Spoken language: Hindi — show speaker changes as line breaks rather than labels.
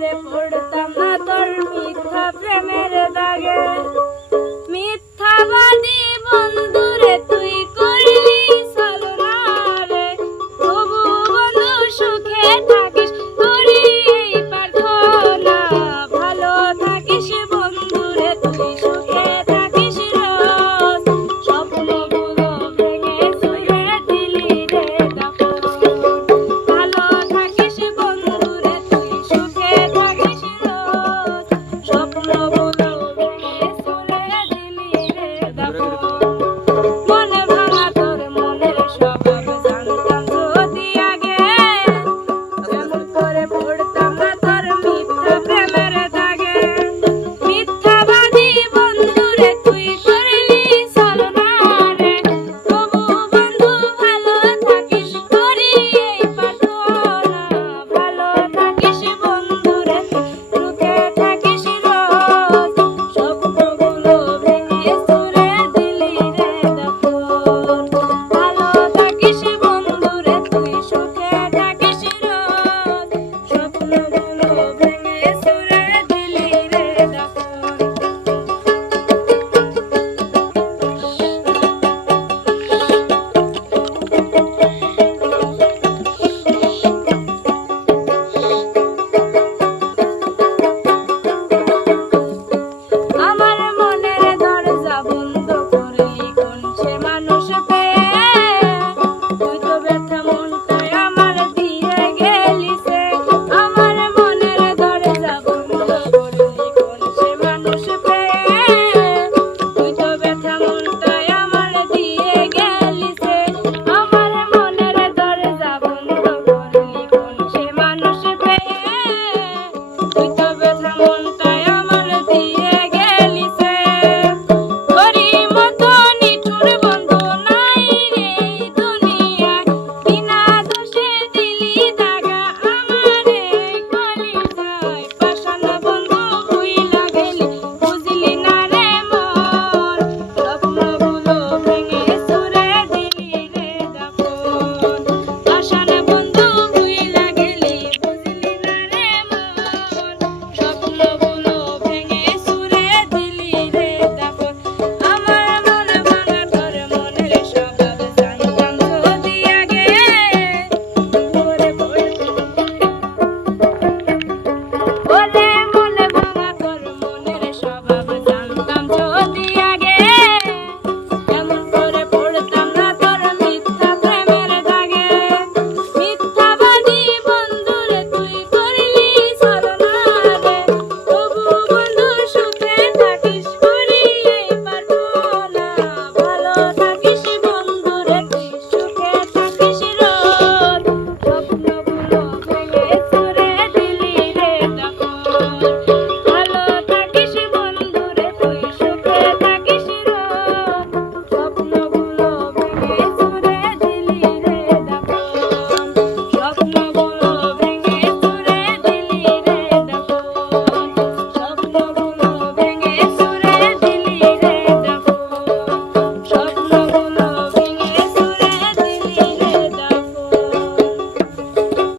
করে পড়তাম না তোর মিথ্যা প্রেমে